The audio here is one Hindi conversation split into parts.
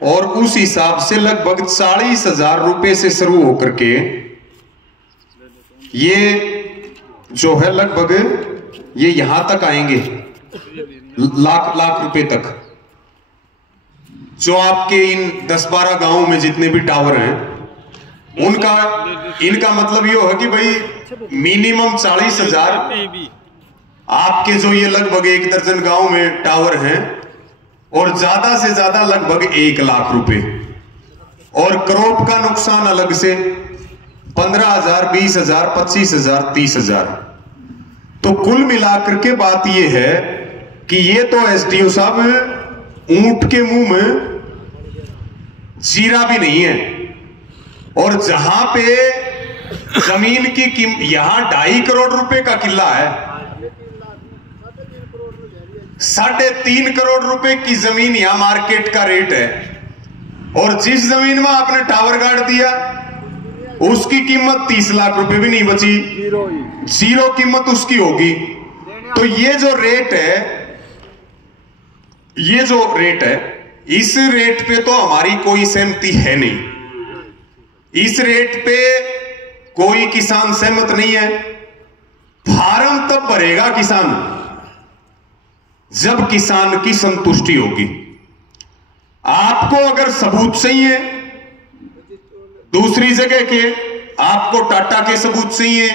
और उस हिसाब से लगभग 40,000 रुपए से शुरू होकर के ये जो है लगभग ये यहां तक आएंगे, लाख लाख रुपए तक। जो आपके इन 10-12 गांवों में जितने भी टावर हैं उनका इनका मतलब ये है कि भाई मिनिमम 40,000 आपके जो ये लगभग 1 दर्जन गांव में टावर हैं, और ज्यादा से ज्यादा लगभग 1 लाख रुपए, और क्रॉप का नुकसान अलग से 15,000, 20,000, 25,000, 30,000। तो कुल मिलाकर के बात ये है कि ये तो एसडीओ साहब ऊंट के मुंह में जीरा भी नहीं है। और जहां पे जमीन की कीमत यहां 2.5 करोड़ रुपए का किला है, 3.5 करोड़ रुपए की जमीन यहां मार्केट का रेट है, और जिस जमीन में आपने टावर गाड़ दिया उसकी कीमत 30 लाख रुपए भी नहीं बची, जीरो कीमत उसकी होगी। तो ये जो रेट है, इस रेट पे तो हमारी कोई सहमति है नहीं। इस रेट पे कोई किसान सहमत नहीं है। फार्म तब भरेगा किसान जब किसान की संतुष्टि होगी। आपको अगर सबूत चाहिए दूसरी जगह के, आपको टाटा के सबूत चाहिए,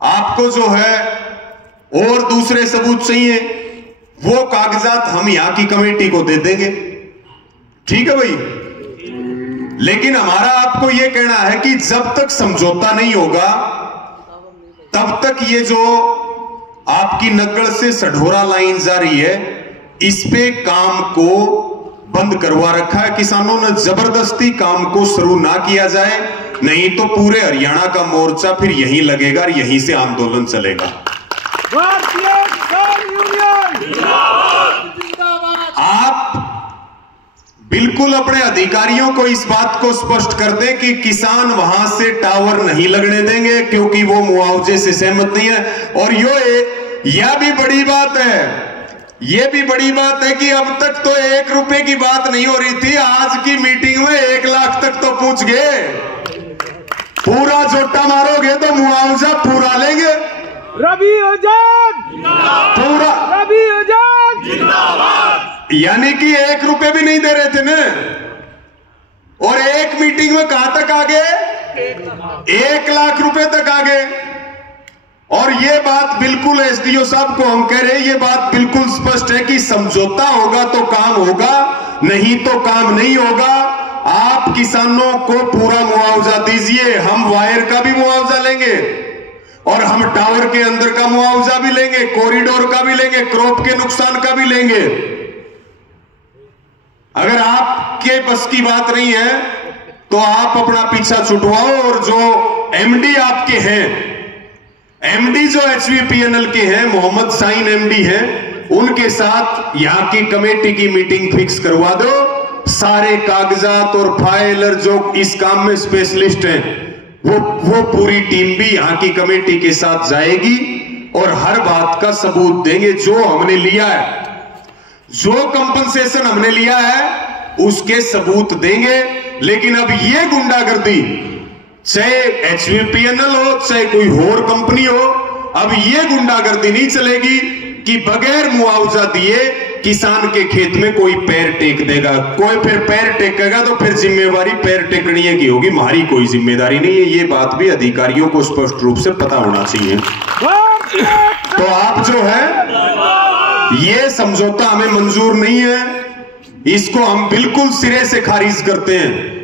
आपको जो है और दूसरे सबूत चाहिए, वो कागजात हम यहां की कमेटी को दे देंगे, ठीक है भाई। लेकिन हमारा आपको यह कहना है कि जब तक समझौता नहीं होगा तब तक ये जो आपकी नग्गड़ से सढोरा लाइन जारी है, इस पे काम को बंद करवा रखा है किसानों ने। जबरदस्ती काम को शुरू ना किया जाए, नहीं तो पूरे हरियाणा का मोर्चा फिर यहीं लगेगा और यहीं से आंदोलन चलेगा। आप बिल्कुल अपने अधिकारियों को इस बात को स्पष्ट कर दें कि किसान वहां से टावर नहीं लगने देंगे, क्योंकि वो मुआवजे से सहमत नहीं है। और यह भी बड़ी बात है, यह भी बड़ी बात है कि अब तक तो 1 रुपए की बात नहीं हो रही थी, आज की मीटिंग में 1 लाख तक तो पहुंच गए। पूरा जोटा मारोगे तो मुआवजा पूरा लेंगे। रवि आजाद पूरा, रवि आजाद जिंदाबाद। यानी कि 1 रुपए भी नहीं दे रहे थे ना, और एक मीटिंग में कहां तक आ गए? 1 लाख रुपए तक आ गए। और ये बात बिल्कुल एसडीओ साहब को हम कह रहे हैं, ये बात बिल्कुल स्पष्ट है कि समझौता होगा तो काम होगा, नहीं तो काम नहीं होगा। आप किसानों को पूरा मुआवजा दीजिए, हम वायर का भी मुआवजा लेंगे, और हम टावर के अंदर का मुआवजा भी लेंगे, कॉरिडोर का भी लेंगे, क्रॉप के नुकसान का भी लेंगे। अगर आपके बस की बात नहीं है तो आप अपना पीछा छुटवाओ, और जो एमडी आपके हैं, एमडी जो एचवीपीएनएल के हैं, मोहम्मद साइन एमडी हैं, उनके साथ यहां की कमेटी की मीटिंग फिक्स करवा दो। सारे कागजात और फाइलर जो इस काम में स्पेशलिस्ट हैं, वो पूरी टीम भी यहां की कमेटी के साथ जाएगी और हर बात का सबूत देंगे। जो हमने लिया है, जो कंपनसेशन हमने लिया है, उसके सबूत देंगे। लेकिन अब ये गुंडागर्दी, चाहे एचवीपीएनएल हो चाहे कोई और कंपनी हो, अब ये गुंडागर्दी नहीं चलेगी कि बगैर मुआवजा दिए किसान के खेत में कोई पैर टेक देगा। कोई फिर पैर टेकेगा तो फिर जिम्मेवारी पैर टेकने की होगी, हमारी कोई जिम्मेदारी नहीं है। ये बात भी अधिकारियों को स्पष्ट रूप से पता होना चाहिए। तो आप जो है, ये समझौता हमें मंजूर नहीं है, इसको हम बिल्कुल सिरे से खारिज करते हैं।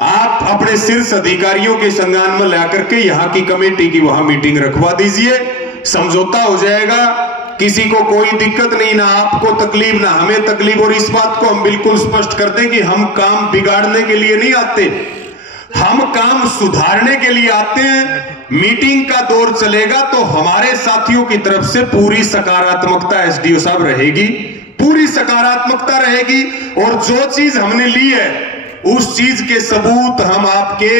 आप अपने शीर्ष अधिकारियों के संज्ञान में लाकर के यहां की कमेटी की वहां मीटिंग रखवा दीजिए, समझौता हो जाएगा, किसी को कोई दिक्कत नहीं, ना आपको तकलीफ ना हमें तकलीफ। और इस बात को हम बिल्कुल स्पष्ट करते हैं कि हम काम बिगाड़ने के लिए नहीं आते, हम काम सुधारने के लिए आते हैं। मीटिंग का दौर चलेगा तो हमारे साथियों की तरफ से पूरी सकारात्मकता एसडीओ साहब रहेगी, पूरी सकारात्मकता रहेगी। और जो चीज हमने ली है उस चीज के सबूत हम आपके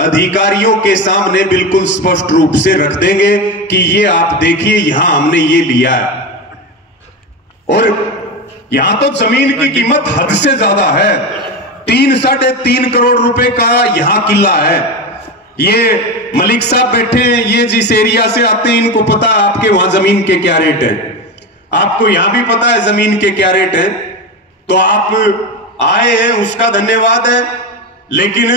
अधिकारियों के सामने बिल्कुल स्पष्ट रूप से रख देंगे कि ये आप देखिए, यहां हमने ये लिया है। और यहां तो जमीन की कीमत हद से ज्यादा है। 3-3.5 करोड़ रुपए का यहां किला है। ये मलिक साहब बैठे हैं, ये जिस एरिया से आते हैं इनको पता है आपके वहां जमीन के क्या रेट है, आपको यहां भी पता है जमीन के क्या रेट है। तो आप आए हैं उसका धन्यवाद है, लेकिन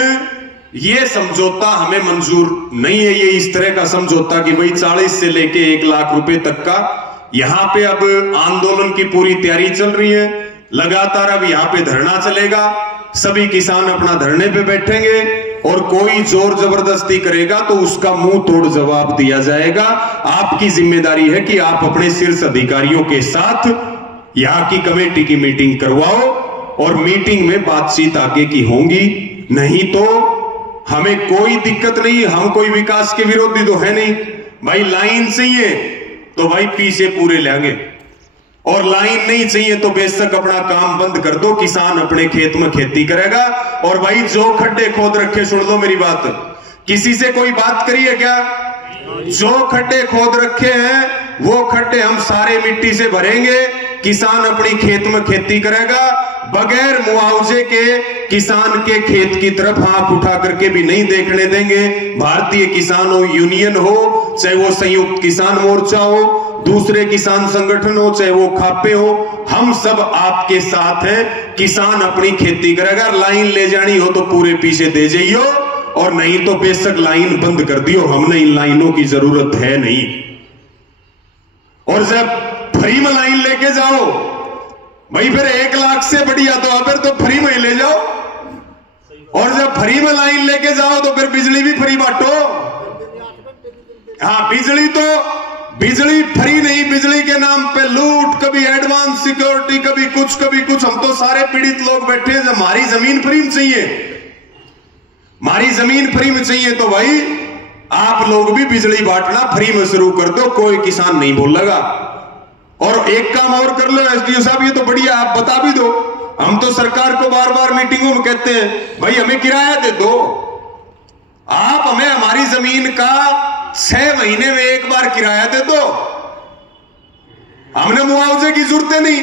ये समझौता हमें मंजूर नहीं है। ये इस तरह का समझौता कि भाई 40 से लेके 1 लाख रुपए तक का। यहां पे अब आंदोलन की पूरी तैयारी चल रही है, लगातार अब यहां पे धरना चलेगा, सभी किसान अपना धरने पे बैठेंगे और कोई जोर जबरदस्ती करेगा तो उसका मुंह तोड़ जवाब दिया जाएगा। आपकी जिम्मेदारी है कि आप अपने शीर्ष अधिकारियों के साथ यहां की कमेटी की मीटिंग करवाओ और मीटिंग में बातचीत आगे की होगी। नहीं तो हमें कोई दिक्कत नहीं, हम कोई विकास के विरोधी तो है नहीं भाई। लाइन चाहिए तो भाई पीछे पूरे लेंगे, और लाइन नहीं चाहिए तो बेशक अपना काम बंद कर दो, किसान अपने खेत में खेती करेगा। और भाई जो खड्डे खोद रखे, सुन लो मेरी बात, किसी से कोई बात करिए क्या? जो खड्डे खोद रखे हैं वो खड्डे हम सारे मिट्टी से भरेंगे, किसान अपनी खेत में खेती करेगा। बगैर मुआवजे के किसान के खेत की तरफ आंख उठा करके भी नहीं देखने देंगे। भारतीय किसानों यूनियन हो, चाहे वो संयुक्त किसान मोर्चा हो, दूसरे किसान संगठन हो, चाहे वो खापे हो, हम सब आपके साथ हैं। किसान अपनी खेती करेगा, लाइन ले जानी हो तो पूरे पीछे दे जाइयो, और नहीं तो बेशक लाइन बंद कर दियो, हमने इन लाइनों की जरूरत है नहीं। और जब फ्री में लाइन लेके जाओ भाई, फिर 1 लाख से बढ़िया तो फिर तो फ्री में ही ले जाओ। और जब फ्री में लाइन लेके जाओ तो फिर बिजली भी फ्री बांटो। हाँ, बिजली फ्री नहीं, बिजली के नाम पे लूट, कभी एडवांस सिक्योरिटी, कभी कुछ। हम तो सारे पीड़ित लोग बैठे हैं। हमारी जमीन फ्री में चाहिए, हमारी जमीन फ्री में चाहिए तो भाई आप लोग भी बिजली बांटना फ्री में शुरू कर दो, कोई किसान नहीं बोलेगा। और एक काम और कर लो एसडीओ साहब, ये तो बढ़िया, आप बता भी दो। हम तो सरकार को बार बार मीटिंगों में कहते हैं भाई हमें किराया दे दो, आप हमें हमारी जमीन का 6 महीने में एक बार किराया दे दो, हमने मुआवजे की जरूरत नहीं,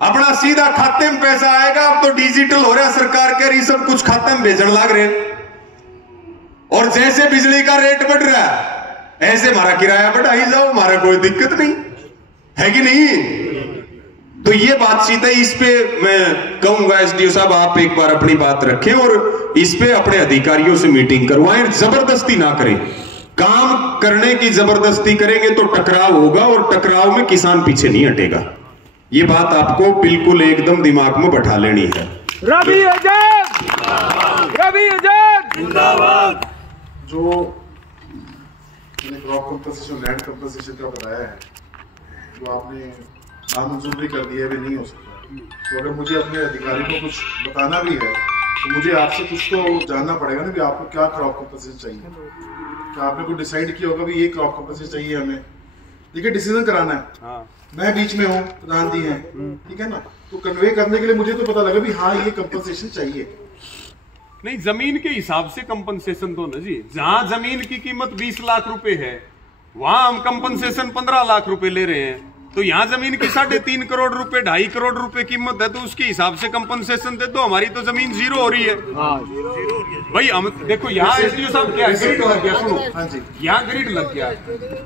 अपना सीधा खाते में पैसा आएगा। अब तो डिजिटल हो रहा है, सरकार कह रही सब कुछ खाते में भेजने लग रहे हैं। और जैसे बिजली का रेट बढ़ रहा है ऐसे हमारा किराया बढ़ाई जाओ, हमारा कोई दिक्कत नहीं है कि नहीं। तो ये बातचीत है, इस पे मैं कहूंगा एसडीओ साहब आप एक बार अपनी बात रखें और इस पे अपने अधिकारियों से मीटिंग करवाएं। जबरदस्ती ना करें, काम करने की जबरदस्ती करेंगे तो टकराव होगा, और टकराव में किसान पीछे नहीं हटेगा। ये बात आपको बिल्कुल एकदम दिमाग में बैठा लेनी है। रवि आजाद, रवि आजाद जिंदाबाद। जो क्रॉप कंपनसेशन, लैंड कंपनसेशन का बताया है, जो आपने नामंजूर भी कर दिया है, भी नहीं हो सकता। तो अगर मुझे अपने अधिकारी को कुछ बताना भी है तो मुझे आपसे कुछ तो जानना पड़ेगा ना, भी आपको क्या क्रॉप कंपनसेशन चाहिए। क्या आपने कुछ डिसाइड किया होगा भी ये क्रॉप कंपनसेशन चाहिए हमें? देखिए, डिसीजन कराना है। हाँ। मैं बीच में हूँ, प्रधान जी हैं, ठीक है ना, तो कन्वे करने के लिए मुझे तो पता लगा भी हाँ ये कंपनसेशन चाहिए। नहीं, जमीन के हिसाब से कंपनसेशन दो ना जी। जहां जमीन की कीमत 20 लाख रुपए है वहां हम कंपनसेशन 15 लाख रुपए ले रहे हैं। तो यहाँ जमीन की 3.5 करोड़ रुपए, 2.5 करोड़ रुपए कीमत है, तो उसके हिसाब से कंपनसेशन दे दो। हमारी तो जमीन जीरो हो रही है भाई। हम देखो यहाँ एसडीओ साहब क्या ग्रिड लग गया, सुनो, यहाँ ग्रिड लग गया,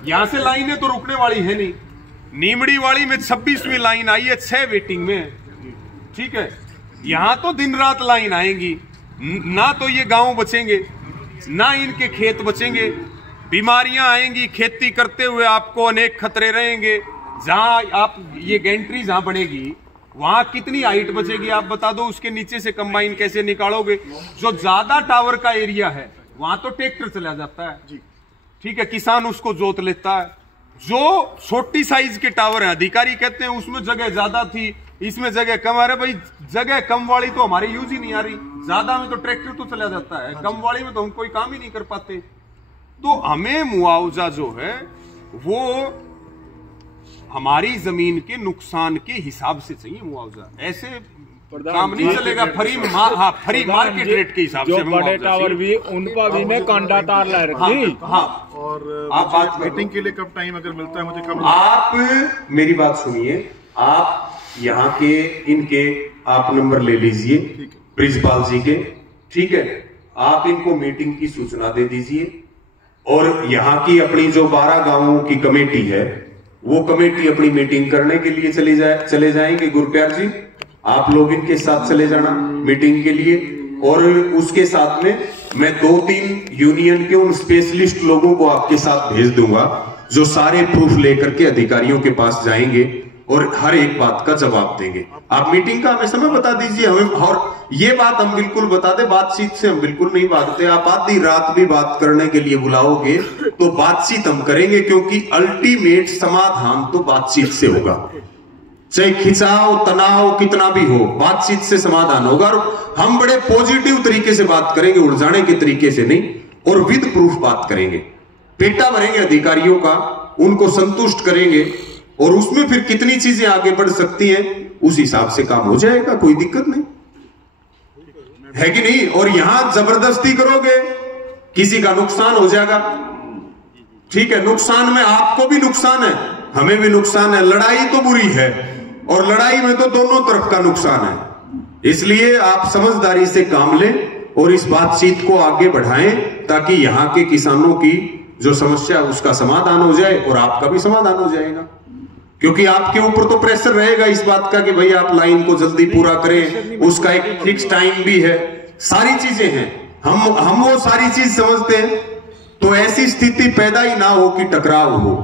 यहाँ से लाइनें तो रुकने वाली है नहीं। नीमड़ी वाली में 26वीं लाइन आई है 6 वेटिंग में, ठीक है। यहाँ तो दिन रात लाइन आएंगी, ना तो ये गांव बचेंगे ना इनके खेत बचेंगे, बीमारियां आएंगी, खेती करते हुए आपको अनेक खतरे रहेंगे। जहां आप ये गैंट्री जहां बनेगी वहां कितनी हाइट बचेगी आप बता दो, उसके नीचे से कंबाइन कैसे निकालोगे? जो ज्यादा टावर का एरिया है वहां तो ट्रैक्टर चला जाता है, ठीक है, किसान उसको जोत लेता है। जो छोटी साइज के टावर है, अधिकारी कहते हैं उसमें जगह ज्यादा थी, इसमें जगह कम आ रही। भाई जगह कम वाली तो हमारे यूज ही नहीं आ रही, ज्यादा में तो ट्रैक्टर तो चला जाता है, कम वाली में तो हम कोई काम ही नहीं कर पाते। तो हमें मुआवजा जो है वो हमारी जमीन के नुकसान के हिसाब से चाहिए मुआवजा, ऐसे काम नहीं चलेगा। फ्री मार्केट रेट के हिसाब से बड़े टावर भी उन पर भी ने कांटा तार ला रखी। हाँ, और आप बात मीटिंग के लिए कब टाइम अगर मिलता है मुझे, कब आप मेरी बात सुनिए। आप यहाँ के इनके आप नंबर ले लीजिए ब्रिजपाल जी के, ठीक है। आप इनको मीटिंग की सूचना दे दीजिए और यहाँ की अपनी जो 12 गांवों की कमेटी है वो कमेटी अपनी मीटिंग करने के लिए चले जाएंगे। गुरप्यार जी आप लोग इनके साथ चले जाना मीटिंग के लिए, और उसके साथ में मैं 2-3 यूनियन के उन स्पेशलिस्ट लोगों को आपके साथ भेज दूंगा जो सारे प्रूफ लेकर के अधिकारियों के पास जाएंगे और हर एक बात का जवाब देंगे। आप मीटिंग का हमें समय बता दीजिए हमें, और ये बात हम बिल्कुल बता दें, बातचीत से हम बिल्कुल नहीं भागते। आप आधी रात भी बात करने के लिए बुलाओगे तो बातचीत हम करेंगे, क्योंकि अल्टीमेट समाधान तो बातचीत से होगा। चाहे खिंचाव तनाव कितना भी हो, बातचीत से समाधान होगा। और हम बड़े पॉजिटिव तरीके से बात करेंगे, उलझाने के तरीके से नहीं, और विद प्रूफ बात करेंगे। पेटा भरेंगे अधिकारियों का, उनको संतुष्ट करेंगे, और उसमें फिर कितनी चीजें आगे बढ़ सकती हैं उस हिसाब से काम हो जाएगा, कोई दिक्कत नहीं है कि नहीं। और यहां जबरदस्ती करोगे किसी का नुकसान हो जाएगा, ठीक है। नुकसान में आपको भी नुकसान है, हमें भी नुकसान है। लड़ाई तो बुरी है और लड़ाई में तो दोनों तरफ का नुकसान है। इसलिए आप समझदारी से काम लें और इस बातचीत को आगे बढ़ाएं, ताकि यहां के किसानों की जो समस्या है उसका समाधान हो जाए और आपका भी समाधान हो जाएगा। क्योंकि आपके ऊपर तो प्रेशर रहेगा इस बात का कि भाई आप लाइन को जल्दी पूरा करें, उसका एक फिक्स टाइम भी है, सारी चीजें हैं। हम वो सारी चीज समझते हैं, तो ऐसी स्थिति पैदा ही ना हो कि टकराव हो।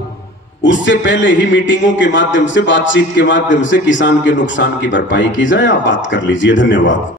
उससे पहले ही मीटिंगों के माध्यम से, बातचीत के माध्यम से किसान के नुकसान की भरपाई की जाए। आप बात कर लीजिए। धन्यवाद।